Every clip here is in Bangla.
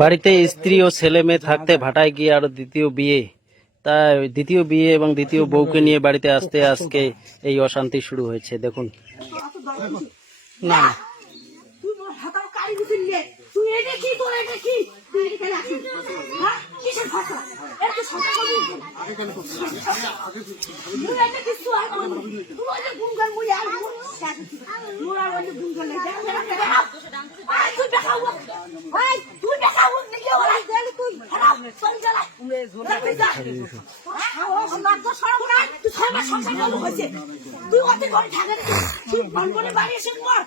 বাড়িতে স্ত্রী ও ছেলে মেয়ে থাকতে ভাটায় গিয়ে আরও দ্বিতীয় বিয়ে। তাই দ্বিতীয় বিয়ে এবং দ্বিতীয় বউকে নিয়ে বাড়িতে আসতে আজকে এই অশান্তি শুরু হয়েছে, দেখুন। তুই হ্যাঁ ও আমার তো সরব না। তুই সংসার চালু হয়েছে তুই অতি করে থাকে তুই বনবনে বাড়ি এসে মর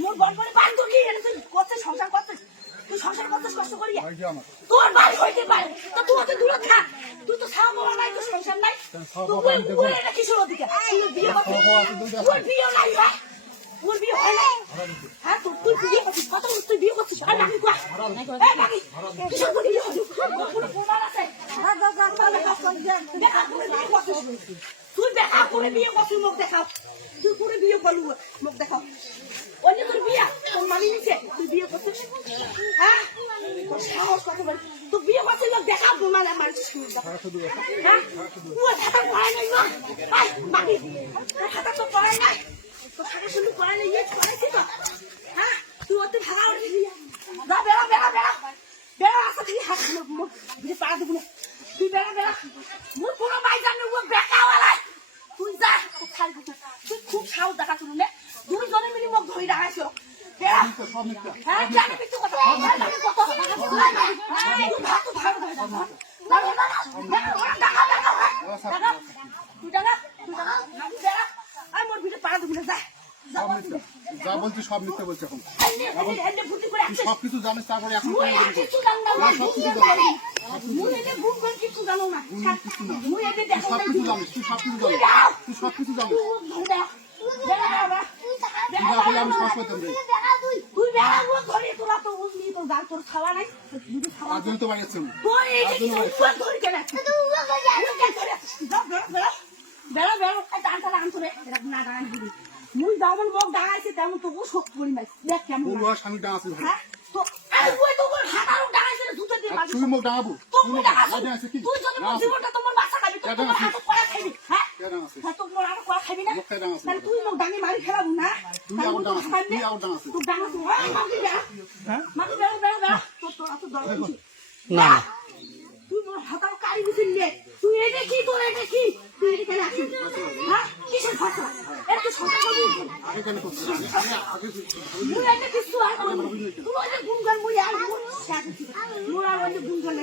মোর বনবনে বাড়ি তো কি? এটা তুই করছিস সংসার করছিস? তুই সংসার করছিস কষ্ট করিয়া তোর বাড়ি হইতে পারে। তো তুই অত দূরে থাক। তুই তো খাওয়া বাবা নাই তো সংসার নাই। তো ওই ওই এটা কিসের ওদিকে তুই বিয়ে করছিস তোর বিয়ে নাই ভাই তোর বিয়ে হয় নাই হ্যাঁ তোর তুই বিয়ে করছিস। কত তুই বিয়ে করছিস? আর নাকি কয়া কিসের বিয়ে কোনো প্রমাণ আছে হ্যাঁ যা যা দেখা তুই দেখা করে বিয়ে করছিস মুখ দেখাও তুই করে বিয়ে করলু মুখ দেখাও অন্য তোর বিয়া তোর মানি নিছে তুই বিয়ে করছিস হ্যাঁ সাহস তুই বিয়ে করছিস লোক দেখা প্রমাণ আমার হ্যাঁ তুই খাতা পড়াই নাই আই বাকি তোর খাতা তো পড়াই নাই তোর খাতা শুধু পড়াই নাই ইয়ে পড়াইছি তো হ্যাঁ তুই বেড়া বেড়া বেড়া বেড়া আসা থেকে হাতগুলো বুঝে পা দেবো না তুই বেড়া বেড়া মোর কোনো ভাই জানে ও বেকাওয়ালা তুই যা খাই তুই খুব সাহস দেখা শুনু নে দুই জনে মিলে মোক ধরে রাখাইছো হ্যাঁ জানি কিন্তু কথা কত তুই ভাগ তুই ভাগ না না না না টাকা টাকা টাকা তুই টাকা তুই টাকা আমি বেড়া আর মোর ভিতরে পা দেবো না যা যা বলছি যা বলছি সব মিথ্যে বলছি এখন। তুই আসছিস সবকিছু জানিস তারপরে এখন বলবি? কিছু জানিস। কিছু জানো না। জানিস তুই জানিস। জানিস। বেড়া বেড়া আমি করতাম রে আনতে রে না দিবি মুই যেমন মুখ দাঁড়াইছে তেমন তবু শক্ত করি নাই দেখ কেমন স্বামী ডাঙাচ্ছি ভাই। হ্যাঁ? তো আরে ওই তো ওর হাতারও রে জুতো দিয়ে মারবি তুই মুখ ডাঙাবো? তুই কি? তুই যদি মোর জীবনটা তোমার বাসা খাবি কে তোমার? হাতে করা খাবি হ্যাঁ? হ্যাঁ তো মোর আর করা খাবি না? তাহলে তুই মোর ডাঙি মারি ফেলাবো না? তুই মোর তো ডাঙাচ্ছি, তুই না। আবার তুই ডাঙাস ওই মাগি বেড়া মাগি বেড়া বেড়া বেড়া তোর তোর এত দরকার না। তুই মোর হাতাও কারি নিয়ে তুই এটা কি তোর এটা কি? তুই এটা কেন আসিস হ্যাঁ? কিসের ভাষা গুনগান মুই আর মোর গুনগান